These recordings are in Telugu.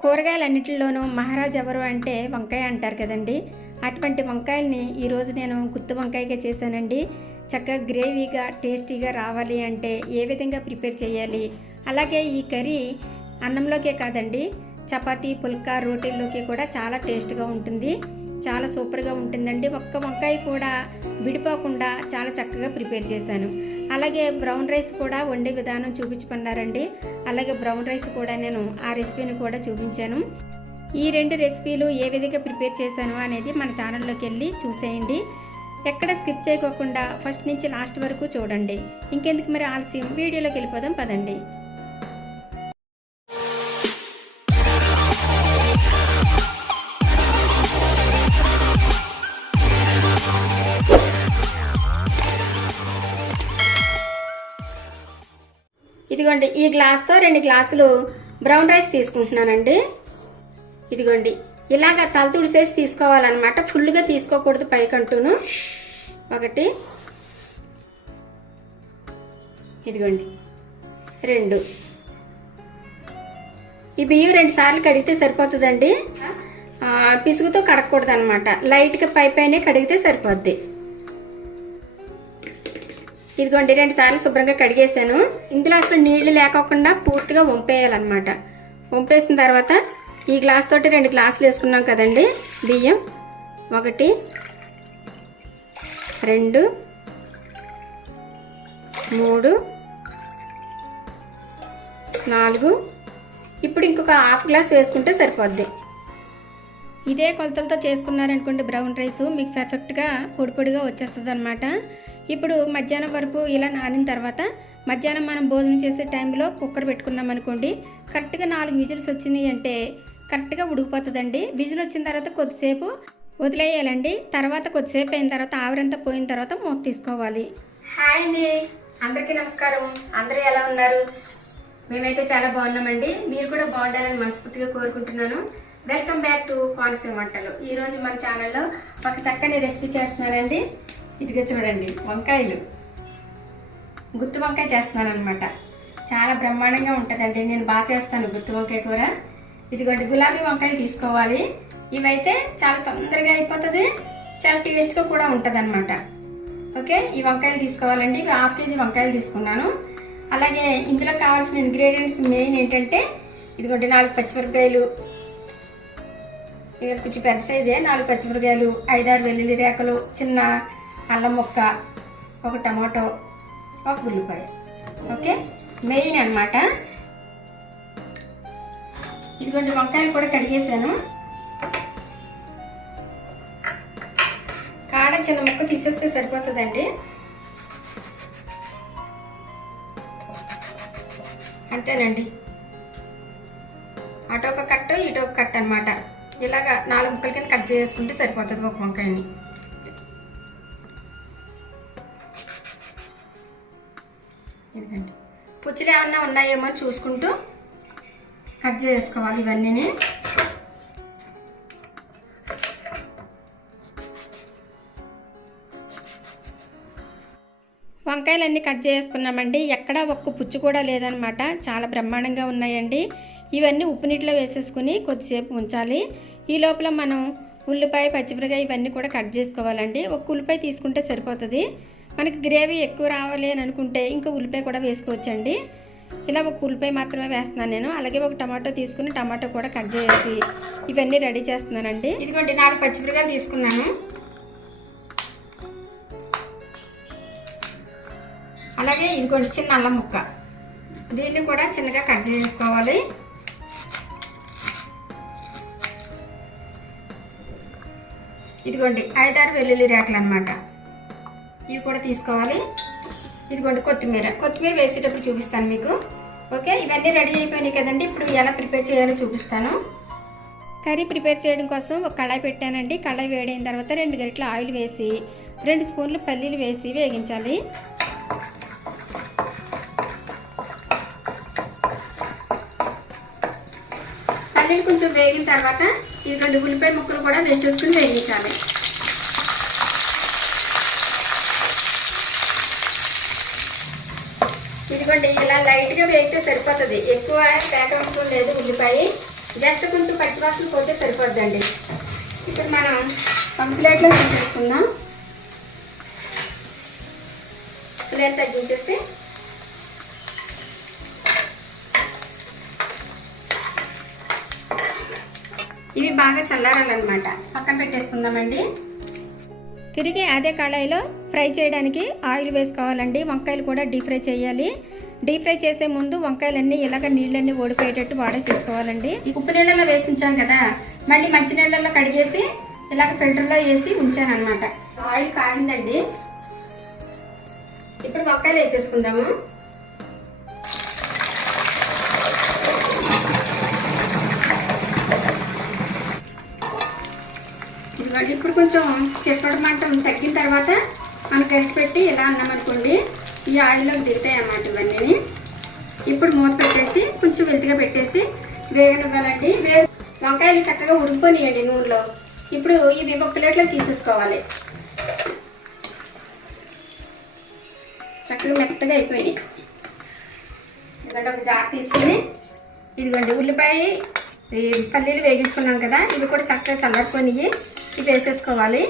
కూరగాయలన్నిటిలోనూ మహారాజ్ ఎవరు అంటే వంకాయ అంటారు కదండి. అటువంటి వంకాయల్ని ఈరోజు నేను గుత్తి వంకాయగా చేశానండి. చక్కగా గ్రేవీగా టేస్టీగా రావాలి అంటే ఏ విధంగా ప్రిపేర్ చేయాలి? అలాగే ఈ కర్రీ అన్నంలోకే కాదండి చపాతీ పుల్కా రోటీల్లోకి కూడా చాలా టేస్ట్గా ఉంటుంది. చాలా సూపర్గా ఉంటుందండి. ఒక్క వంకాయ కూడా విడిపోకుండా చాలా చక్కగా ప్రిపేర్ చేశాను. అలాగే బ్రౌన్ రైస్ కూడా వండే విధానం చూపించమన్నారండి. అలాగే బ్రౌన్ రైస్ కూడా నేను ఆ రెసిపీని కూడా చూపించాను. ఈ రెండు రెసిపీలు ఏ విధంగా ప్రిపేర్ చేశాను అనేది మన ఛానల్లోకి వెళ్ళి చూసేయండి. ఎక్కడ స్కిప్ చేయకోకుండా ఫస్ట్ నుంచి లాస్ట్ వరకు చూడండి. ఇంకెందుకు మరి ఆలస్యం? వీడియోలోకి వెళ్ళిపోదాం పదండి. ఇదిగోండి ఈ గ్లాస్తో రెండు గ్లాసులు బ్రౌన్ రైస్ తీసుకుంటున్నానండి. ఇదిగోండి ఇలాగ తల తుడిసేసి తీసుకోవాలన్నమాట. ఫుల్గా తీసుకోకూడదు పైకంటూను. ఒకటి. ఇదిగోండి రెండు. ఈ బియ్యం రెండు సార్లు కడిగితే సరిపోతుందండి. పిసుగుతో కడగకూడదు అనమాట లైట్గా పై పైనే కడిగితే సరిపోద్ది. ఇదిగోండి రెండు సార్లు శుభ్రంగా కడిగేసాను ఇందులో అసలు నీళ్ళు లేకోకుండా పూర్తిగా వంపేయాలన్నమాట. వంపేసిన తర్వాత ఈ గ్లాస్ తోటి రెండు గ్లాసులు వేసుకున్నాం కదండి. బియ్యం ఒకటి రెండు మూడు నాలుగు. ఇప్పుడు ఇంకొక హాఫ్ గ్లాస్ వేసుకుంటే సరిపోద్ది. ఇదే కొలతలతో చేసుకున్నారనుకోండి బ్రౌన్ రైస్ మీకు పర్ఫెక్ట్గా పొడి పొడిగా వచ్చేస్తుంది అనమాట ఇప్పుడు మధ్యాహ్నం వరకు ఇలా నానిన తర్వాత మధ్యాహ్నం మనం భోజనం చేసే టైంలో కుక్కర్ పెట్టుకున్నాం అనుకోండి. కరెక్ట్గా నాలుగు విజిల్స్ వచ్చినాయి అంటే కరెక్ట్గా ఉడికిపోతుందండి. విజిల్ వచ్చిన తర్వాత కొద్దిసేపు వదిలేయాలండి. తర్వాత కొద్దిసేపు అయిన తర్వాత ఆవిరంతా పోయిన తర్వాత మూత తీసుకోవాలి. హాయ్ అండి. అందరికీ నమస్కారం. అందరూ ఎలా ఉన్నారు? మేమైతే చాలా బాగున్నామండి. మీరు కూడా బాగుండాలని మనస్ఫూర్తిగా కోరుకుంటున్నాను. వెల్కమ్ బ్యాక్ టు కోనసీమ వంటలు. ఈరోజు మన ఛానల్లో ఒక చక్కని రెసిపీ చేస్తున్నానండి. ఇదిగో చూడండి వంకాయలు. గుత్తి వంకాయ చేస్తున్నాను అనమాట చాలా బ్రహ్మాండంగా ఉంటుందండి నేను బాగా చేస్తాను గుత్తి వంకాయ కూర. ఇదిగోండి గులాబీ వంకాయలు తీసుకోవాలి. ఇవైతే చాలా తొందరగా అయిపోతుంది చాలా టేస్ట్గా కూడా ఉంటుంది ఓకే ఈ వంకాయలు తీసుకోవాలండి. ఇవి హాఫ్ కేజీ వంకాయలు తీసుకున్నాను. అలాగే ఇందులో కావాల్సిన ఇంగ్రీడియంట్స్ మెయిన్ ఏంటంటే ఇదిగోండి నాలుగు పచ్చిమిరపకాయలు. ఇక కొంచెం పెద్ద సైజే నాలుగు పచ్చిమిరపకాయలు ఐదారు వెల్లుల్లి రేకలు చిన్న అల్లం ముక్క ఒక టమాటో ఒక ఉల్లిపాయ. ఓకే? మెయిన్ అనమాట ఇదిగోండి వంకాయలు కూడా కడిగేసాను కాడ చిన్న ముక్క తీసేస్తే సరిపోతుందండి. అంతేనండి. అటు ఒక కట్టు ఇటు ఒక కట్ అనమాట ఇలాగా నాలుగు ముక్కల కింద కట్ చేసుకుంటే సరిపోతుంది ఒక వంకాయని. ఇదిగండి పుచ్చులు ఏమన్నా ఉన్నాయేమో అని చూసుకుంటూ కట్ చేసుకోవాలి ఇవన్నీ వంకాయలన్నీ కట్ చేసుకున్నామండి. ఎక్కడ ఒక్క పుచ్చు కూడా లేదనమాట చాలా బ్రహ్మాండంగా ఉన్నాయండి. ఇవన్నీ ఉప్పు నీటిలో వేసేసుకుని కొద్దిసేపు ఉంచాలి. ఈ లోపల మనం ఉల్లిపాయ పచ్చిమిరకాయ ఇవన్నీ కూడా కట్ చేసుకోవాలండి. ఒక ఉల్లిపాయ తీసుకుంటే సరిపోతుంది. మనకి గ్రేవీ ఎక్కువ రావాలి అని అనుకుంటే ఇంకా ఉల్లిపాయ కూడా వేసుకోవచ్చండి. ఇలా ఒక ఉల్లిపాయ మాత్రమే వేస్తున్నాను నేను. అలాగే ఒక టమాటో తీసుకుని టమాటో కూడా కట్ చేసి ఇవన్నీ రెడీ చేస్తున్నానండి. ఇదిగోండి నాలుగు పచ్చిమిరకాయలు తీసుకున్నాను. అలాగే ఇదిగోండి చిన్న అల్లం ముక్క. దీన్ని కూడా చిన్నగా కట్ చేసుకోవాలి. ఇదిగోండి ఐదారు వెల్లుల్లి రేకలు అనమాట ఇవి కూడా తీసుకోవాలి. ఇదిగోండి కొత్తిమీర. కొత్తిమీర వేసేటప్పుడు చూపిస్తాను మీకు. ఓకే? ఇవన్నీ రెడీ అయిపోయినాయి కదండి. ఇప్పుడు ఎలా ప్రిపేర్ చేయాలో చూపిస్తాను. కర్రీ ప్రిపేర్ చేయడం కోసం ఒక కళాయి పెట్టానండి. కళాయి వేడైన తర్వాత రెండు గరిటల ఆయిల్ వేసి రెండు స్పూన్లు పల్లీలు వేసి వేగించాలి. పల్లీలు కొంచెం వేగిన తర్వాత ఇదిగోండి ఉల్లిపాయ ముక్కలు కూడా వేసేసుకుని వేగించాలి. ఇదిగోండి ఇలా లైట్గా వేస్తే సరిపోతుంది. ఎక్కువ పేక అవసరం లేదు ఉల్లిపాయ. జస్ట్ కొంచెం పచ్చివాసన పోతే సరిపోద్దండి. ఇప్పుడు మనం ఒక ప్లేట్లో తీసేసుకుందాం. ప్లేట్ తగ్గించేసి ఇవి బాగా చల్లారాలన్నమాట. పక్కన పెట్టేసుకుందామండి. తిరిగి అదే కళాయిలో ఫ్రై చేయడానికి ఆయిల్ వేసుకోవాలండి. వంకాయలు కూడా డీప్ ఫ్రై చేయాలి. డీప్ ఫ్రై చేసే ముందు వంకాయలన్నీ ఇలాగ నీళ్ళన్నీ ఓడిపోయేటట్టు వాడేసేసుకోవాలండి. ఉప్పు నీళ్ళలో వేసి ఉంచాం కదా మళ్ళీ మంచి నీళ్ళల్లో కడిగేసి ఇలాగ ఫిల్టర్లో వేసి ఉంచాను అనమాట ఆయిల్ కాగిందండి. ఇప్పుడు వంకాయలు వేసేసుకుందాము. ఇదిగోండి ఇప్పుడు కొంచెం చిట్టడి మంటం తగ్గిన తర్వాత మనం గరిటె పెట్టి ఇలా అన్నామనుకోండి ఈ ఆయిల్లోకి దిగుతాయి అన్నమాట ఇవన్నీ ఇప్పుడు మూత పెట్టేసి కొంచెం వెల్తిగా పెట్టేసి వేగనివ్వాలండి వే వంకాయలు చక్కగా ఉడికిపోనియండి నూనెలో. ఇప్పుడు ఇవి ఒక ప్లేట్లో తీసేసుకోవాలి. చక్కగా మెత్తగా అయిపోయినాయి. ఎందుకంటే ఒక జార్ తీసుకుని ఇదిగోండి ఉల్లిపాయ పల్లీలు వేగించుకున్నాం కదా ఇవి కూడా చక్కగా చల్లారిపోయి ఇవి వేసేసుకోవాలి.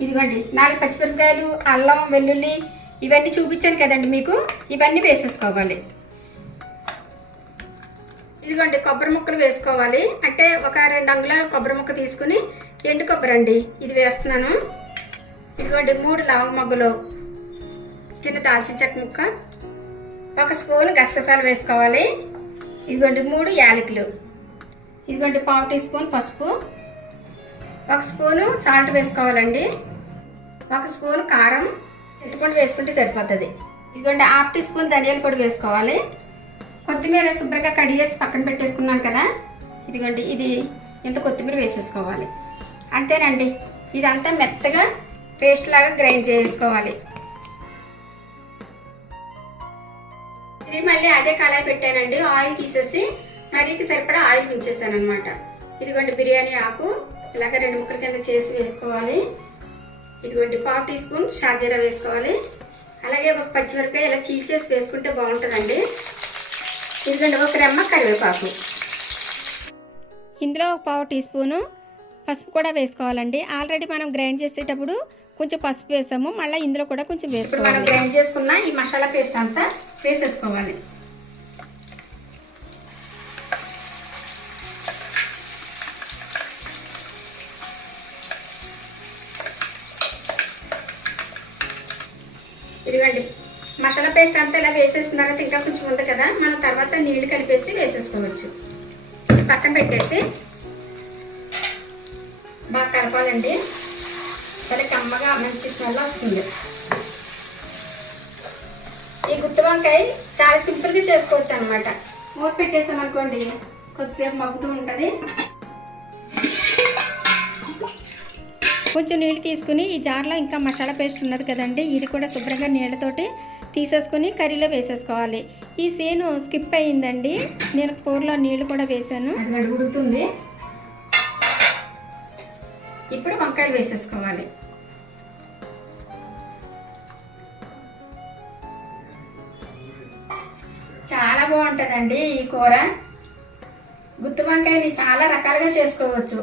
ఇదిగోండి నాలుగు పచ్చిమిరపకాయలు అల్లం వెల్లుల్లి ఇవన్నీ చూపించాను కదండి మీకు. ఇవన్నీ వేసేసుకోవాలి. ఇదిగోండి కొబ్బరి ముక్కలు వేసుకోవాలి. అంటే ఒక రెండు అంగుళాల కొబ్బరి ముక్క తీసుకుని ఎండు కొబ్బరి అండి ఇది వేస్తున్నాను. ఇదిగోండి మూడు లవంగ మొగ్గలు చిన్న దాల్చిన చెక్క ముక్క ఒక స్పూన్ గసగసాలు వేసుకోవాలి. ఇదిగోండి మూడు యాలకులు. ఇదిగోండి పావు టీ స్పూన్ పసుపు ఒక స్పూను సాల్ట్ వేసుకోవాలండి. ఒక స్పూన్ కారం చింతపండు వేసుకుంటే సరిపోతుంది. ఇదిగోండి హాఫ్ టీ స్పూన్ ధనియాల పొడి వేసుకోవాలి. కొత్తిమీర శుభ్రంగా కడిగేసి పక్కన పెట్టేసుకున్నాను కదా. ఇదిగోండి ఇది ఇంత కొత్తిమీర వేసేసుకోవాలి. అంతేనండి ఇదంతా మెత్తగా పేస్ట్ లాగా గ్రైండ్ చేసుకోవాలి. ఇది మళ్ళీ అదే కళాయి పెట్టానండి ఆయిల్ తీసేసి కర్రీకి సరిపడా ఆయిల్ ఉంచేసాను అనమాట ఇదిగోండి బిర్యానీ ఆకు. ఇలాగ రెండు ముక్కల కింద చేసి వేసుకోవాలి. ఇదిగోండి పావు టీ స్పూన్ షార్జీరా వేసుకోవాలి. అలాగే ఒక పచ్చిమిరపకాయ ఇలా చీల్చేసి వేసుకుంటే బాగుంటుందండి. ఇదిగోండి ఒక రెమ్మ కరివేపాకు. ఇందులో ఒక పావు టీ స్పూను పసుపు కూడా వేసుకోవాలండి. ఆల్రెడీ మనం గ్రైండ్ చేసేటప్పుడు కొంచెం పసుపు వేసాము. మళ్ళీ ఇందులో కూడా కొంచెం వేసుకోవాలి మనం గ్రైండ్ చేసుకున్న ఈ మసాలా పేస్ట్ అంతా వేసేసుకోవాలి. పేస్ట్ అంతా ఇలా వేసేసిన తర్వాత ఇంకా కొంచెం ఉంది కదా మనం తర్వాత నీళ్ళు కలిపేసి వేసేసుకోవచ్చు. పక్కన పెట్టేసి బాగా కలపాలండి. చాలా కమ్మగా మంచి స్మెల్ వస్తుంది. ఈ గుత్తి వంకాయ చాలా సింపుల్గా చేసుకోవచ్చు అనమాట మూత పెట్టేసాం అనుకోండి కొద్దిసేపు మగ్గుతూ ఉంటుంది. కొంచెం నీళ్ళు తీసుకుని ఈ జార్లో ఇంకా మసాలా పేస్ట్ ఉన్నది కదండి ఇది కూడా శుభ్రంగా నీళ్ళతోటి తీసేసుకొని కర్రీలో వేసేసుకోవాలి. ఈ సేను స్కిప్ అయ్యిందండి. నేను కూరలో నీళ్ళు కూడా వేసాను. అది ఉడుకుతుంది ఇప్పుడు వంకాయలు వేసేసుకోవాలి. చాలా బాగుంటుందండి ఈ కూర. గుత్తి వంకాయని చాలా రకాలుగా చేసుకోవచ్చు.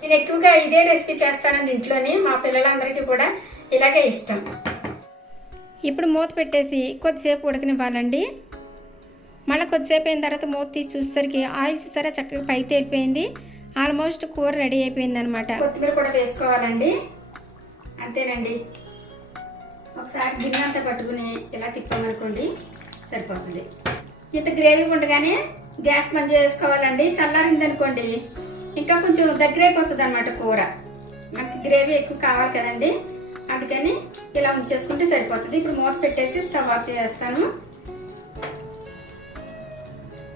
నేను ఎక్కువగా ఇదే రెసిపీ చేస్తానండి ఇంట్లోని. మా పిల్లలందరికీ కూడా ఇలాగే ఇష్టం. ఇప్పుడు మూత పెట్టేసి కొద్దిసేపు ఉడకనివ్వాలండి. మళ్ళీ కొద్దిసేపు అయిన తర్వాత మూత తీసి చూసేసరికి ఆయిల్ చూసారా? చక్కగా పై తేలిపోయింది. ఆల్మోస్ట్ కూర రెడీ అయిపోయింది అనమాట కొత్తిమీర కూడా వేసుకోవాలండి. అంతేనండి. ఒకసారి గిన్నె అంతా పట్టుకుని ఇలా తిప్పామనుకోండి సరిపోతుంది. ఇంత గ్రేవీ ఉండగానే గ్యాస్ మంచి చేసుకోవాలండి చల్లారిందనుకోండి ఇంకా కొంచెం దగ్గర అయిపోతుంది అనమాట కూర. మనకి గ్రేవీ ఎక్కువ కావాలి కదండి. అందుకని ఇలా ఉంచేసుకుంటే సరిపోతుంది. ఇప్పుడు మూత పెట్టేసి స్టవ్ ఆఫ్ చేస్తాను.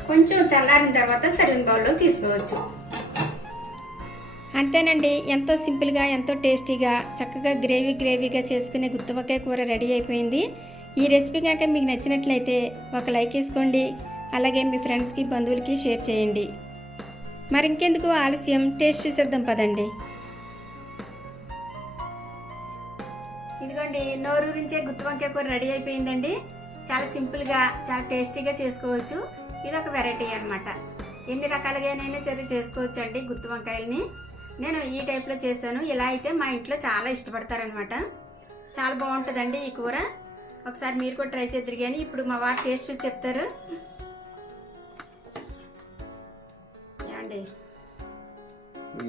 కొంచెం చల్లారిన తర్వాత సర్వింగ్ బౌల్లో తీసుకోవచ్చు. అంతేనండి. ఎంతో సింపుల్గా ఎంతో టేస్టీగా చక్కగా గ్రేవీ గ్రేవీగా చేసుకునే గుత్తవకాయ కూర రెడీ అయిపోయింది. ఈ రెసిపీ కనుక మీకు నచ్చినట్లయితే ఒక లైక్ వేసుకోండి. అలాగే మీ ఫ్రెండ్స్కి బంధువులకి షేర్ చేయండి. మరి ఇంకెందుకు ఆలస్యం? టేస్ట్ చూసేద్దాం పదండి. ఇదిగోండి నోరు నుంచే గుత్తి వంకాయ కూర రెడీ అయిపోయిందండి. చాలా సింపుల్గా చాలా టేస్టీగా చేసుకోవచ్చు. ఇది ఒక వెరైటీ అనమాట ఎన్ని రకాలుగానైనా సరే చేసుకోవచ్చు అండి గుత్తి వంకాయలని. నేను ఈ టైప్లో చేశాను. ఇలా అయితే మా ఇంట్లో చాలా ఇష్టపడతారనమాట చాలా బాగుంటుందండి ఈ కూర. ఒకసారి మీరు కూడా ట్రై చేద్దరు కానీ ఇప్పుడు మా వారు టేస్ట్ చూసి చెప్తారు. ఏమండి?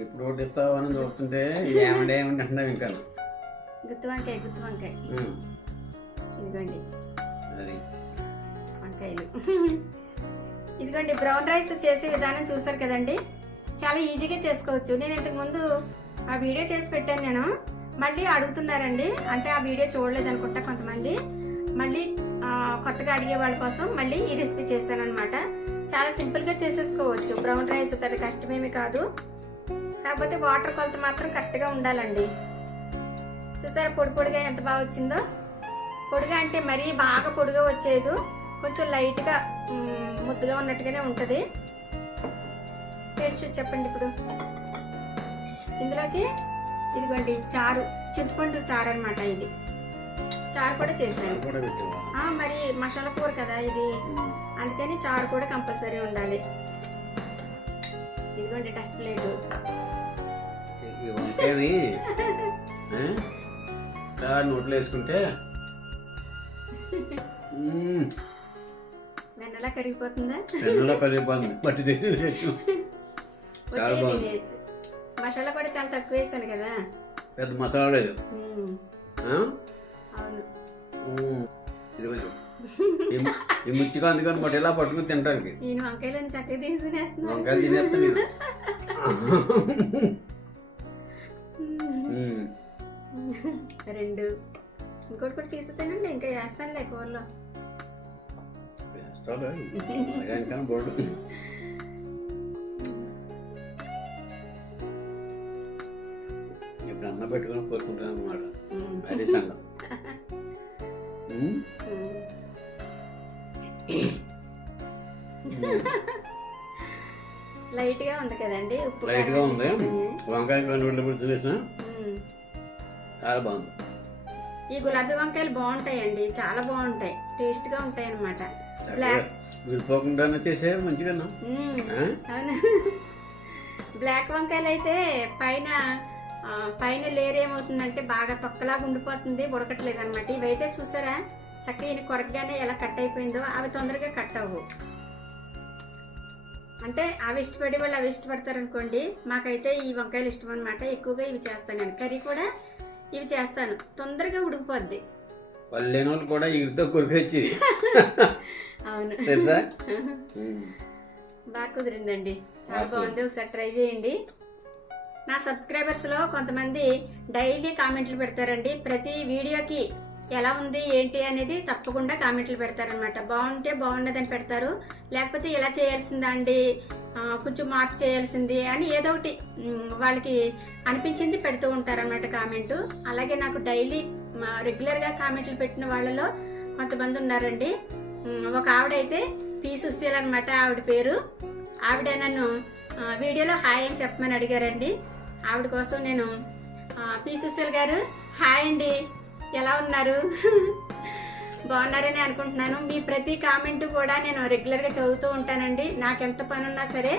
ఇప్పుడు ఒకటి అని చూస్తుంటే ఏమండి ఏమంటే ఇంకా. గుత్తి వంకాయ గుత్తి వంకాయ. ఇదిగోండి. వంకాయలు. ఇదిగోండి బ్రౌన్ రైస్ చేసే విధానం చూస్తారు కదండి. చాలా ఈజీగా చేసుకోవచ్చు. నేను ఇంతకు ముందు ఆ వీడియో చేసి పెట్టాను నేను. మళ్ళీ అడుగుతున్నారండి. అంటే ఆ వీడియో చూడలేదు అనుకుంటా కొంతమంది. మళ్ళీ కొత్తగా అడిగే వాళ్ళ కోసం మళ్ళీ ఈ రెసిపీ చేశాను అనమాట చాలా సింపుల్గా చేసేసుకోవచ్చు. బ్రౌన్ రైస్ పెద్ద కష్టమేమి కాదు. కాకపోతే వాటర్ కొలత మాత్రం కరెక్ట్గా ఉండాలండి. చూసారా పొడి పొడిగా ఎంత బాగా వచ్చిందో? పొడిగా అంటే మరీ బాగా పొడిగా వచ్చేది కొంచెం లైట్గా ముద్దగా ఉన్నట్టుగానే ఉంటుంది. టేస్ట్ చెప్పండి ఇప్పుడు. ఇందులోకి ఇదిగోండి చారు చింతపండు చారు అనమాట ఇది. చారు కూడా చేశాను. మరి మసాలా కూర కదా ఇది. అందుకని చారు కూడా కంపల్సరీ ఉండాలి. ఇదిగోండి టెస్ట్ ప్లేట్. ఇలా నోట్లో వేసుకుంటే. వెన్నెలా కరిగిపోతుందా? మట్టి చాలా బాగుంది. మసాలా కూడా చాలా తక్కువ వేసాను కదా. పెద్ద మసాలా లేదు. ఇది కొంచెం ఈ ముచ్చిగా అందుకని బట్టి ఇలా పట్టుకుని తినడానికి నేను వంకాయలను చక్కగా తీసి తినేస్తున్నాను వంకాయలు తినేస్తాను రెండు. ఇంకోటి కూడా తీసుతానండి ఇంకా వేస్తానులే కూరలో ఇప్పుడు అన్న పెట్టుకొని కోరుకుంటాను అనమాట. అదే సంగతి. ఉమ్, లైట్గా ఉంది కదండి ఉప్పు లైట్గా కారం ఉంది. వంకాయ కనుగొండ ఇప్పుడు తినేసిన. చాలా బాగుంది. ఈ గులాబీ వంకాయలు బాగుంటాయండి చాలా బాగుంటాయి టేస్ట్గా ఉంటాయి అనమాట బ్లాక్ విడిపోకుండా చేసే మంచిగా అవును. బ్లాక్ వంకాయలు అయితే పైన పైన లేయర్ ఏమవుతుందంటే బాగా తొక్కలాగా ఉండిపోతుంది ఉడకట్లేదు అనమాట ఇవైతే చూసారా? చక్కగా ఈయన కొరకగానే ఎలా కట్ అయిపోయిందో అవి తొందరగా కట్ అవ్వవు అంటే అవి ఇష్టపడే వాళ్ళు అవి ఇష్టపడతారు అనుకోండి మాకైతే ఈ వంకాయలు ఇష్టం అనమాట ఎక్కువగా ఇవి చేస్తాను నేను. కర్రీ కూడా ఇవి చేస్తాను. తొందరగా ఉడికిపోద్ది. వాళ్ళు లేని వాళ్ళు కూడా ఎగిరితో కొరికొచ్చి అవును. తెలుసా. బాగా కుదిరిందండి. చాలా బాగుంది. ఒకసారి ట్రై చేయండి. నా సబ్స్క్రైబర్స్లో కొంతమంది డైలీ కామెంట్లు పెడతారండి. ప్రతి వీడియోకి ఎలా ఉంది ఏంటి అనేది తప్పకుండా కామెంట్లు పెడతారనమాట బాగుంటే బాగుండదని పెడతారు. లేకపోతే ఇలా చేయాల్సిందా అండి? కొంచెం మార్క్ చేయాల్సింది అని ఏదో ఒకటి వాళ్ళకి అనిపించింది పెడుతూ ఉంటారనమాట కామెంటు. అలాగే నాకు డైలీ రెగ్యులర్గా కామెంట్లు పెట్టిన వాళ్ళలో కొంతమంది ఉన్నారండి. ఒక ఆవిడైతే పి సుశీల్ అనమాట ఆవిడ పేరు. ఆవిడ నన్ను వీడియోలో హాయ్ అని చెప్పమని అడిగారండి. ఆవిడ కోసం నేను పి సుశీల్ గారు హాయ్ అండి ఎలా ఉన్నారు? బాగున్నారని అనుకుంటున్నాను. మీ ప్రతి కామెంట్ కూడా నేను రెగ్యులర్గా చదువుతూ ఉంటానండి. నాకు ఎంత పని ఉన్నా సరే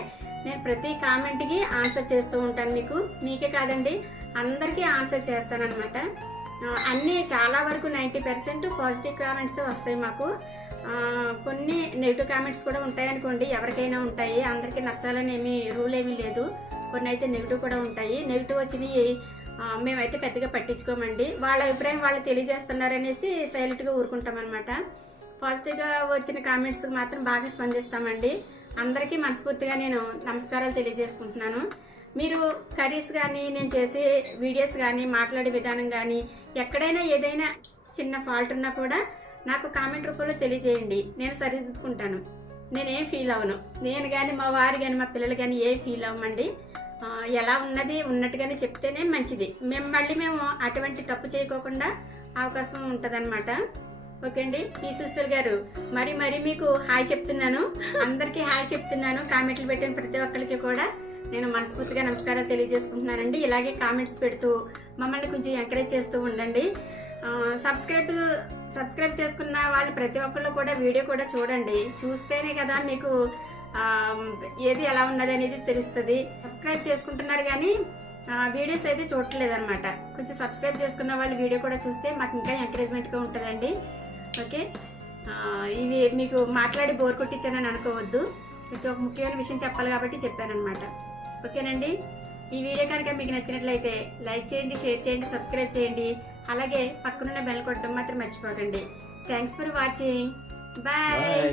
నేను ప్రతి కామెంట్కి ఆన్సర్ చేస్తూ ఉంటాను మీకు. మీకే కాదండి అందరికీ ఆన్సర్ చేస్తానన్నమాట. అన్నీ చాలా వరకు నైంటీ పర్సెంట్ పాజిటివ్ కామెంట్స్ వస్తాయి మాకు. కొన్ని నెగిటివ్ కామెంట్స్ కూడా ఉంటాయనుకోండి ఎవరికైనా ఉంటాయి. అందరికీ నచ్చాలని ఏమీ రూల్ ఏమీ లేదు. కొన్ని అయితే నెగిటివ్ కూడా ఉంటాయి. నెగిటివ్ వచ్చినవి మేమైతే పెద్దగా పట్టించుకోమండి. వాళ్ళ అభిప్రాయం వాళ్ళు తెలియజేస్తున్నారనేసి సైలెంట్గా ఊరుకుంటాం అనమాట పాజిటివ్గా వచ్చిన కామెంట్స్కి మాత్రం బాగా స్పందిస్తామండి. అందరికీ మనస్ఫూర్తిగా నేను నమస్కారాలు తెలియజేసుకుంటున్నాను. మీరు కర్రీస్ కానీ నేను చేసే వీడియోస్ కానీ మాట్లాడే విధానం కానీ ఎక్కడైనా ఏదైనా చిన్న ఫాల్ట్ ఉన్నా కూడా నాకు కామెంట్ రూపంలో తెలియజేయండి. నేను సరిదిద్దుకుంటాను. నేనేం ఫీల్ అవ్వను. నేను కానీ మా వారు కానీ మా పిల్లలు కానీ ఏం ఫీల్ అవ్వమండి. ఎలా ఉన్నది ఉన్నట్టుగానే చెప్తేనే మంచిది. మేము మళ్ళీ మేము అటువంటి తప్పు చేయకోకుండా అవకాశం ఉంటుందన్నమాట. ఓకే అండి ఈ సుశీల్ గారు మరి మరి మీకు హాయ్ చెప్తున్నాను. అందరికీ హాయ్ చెప్తున్నాను. కామెంట్లు పెట్టిన ప్రతి ఒక్కరికి కూడా నేను మనస్ఫూర్తిగా నమస్కారాలు తెలియజేసుకుంటున్నానండి. ఇలాగే కామెంట్స్ పెడుతూ మమ్మల్ని కొంచెం ఎంకరేజ్ చేస్తూ ఉండండి. సబ్స్క్రైబ్ సబ్స్క్రైబ్ చేసుకున్న వాళ్ళు ప్రతి ఒక్కళ్ళు కూడా వీడియో కూడా చూడండి. చూస్తేనే కదా మీకు ఏది ఎలా ఉన్నది అనేది తెలుస్తుంది. సబ్స్క్రైబ్ చేసుకుంటున్నారు కానీ వీడియోస్ అయితే చూడట్లేదు అనమాట కొంచెం సబ్స్క్రైబ్ చేసుకున్న వాళ్ళు వీడియో కూడా చూస్తే మాకు ఇంకా ఎంకరేజ్మెంట్గా ఉంటుందండి. ఓకే? ఇవి మీకు మాట్లాడి బోర్ కొట్టించానని అనుకోవద్దు. కొంచెం ఒక ముఖ్యమైన విషయం చెప్పాలి కాబట్టి చెప్పానన్నమాట. ఓకేనండి? ఈ వీడియో కనుక మీకు నచ్చినట్లయితే లైక్ చేయండి షేర్ చేయండి సబ్స్క్రైబ్ చేయండి. అలాగే పక్కనున్న బెల్ కొట్టడం మాత్రం మర్చిపోకండి. Thanks for watching bye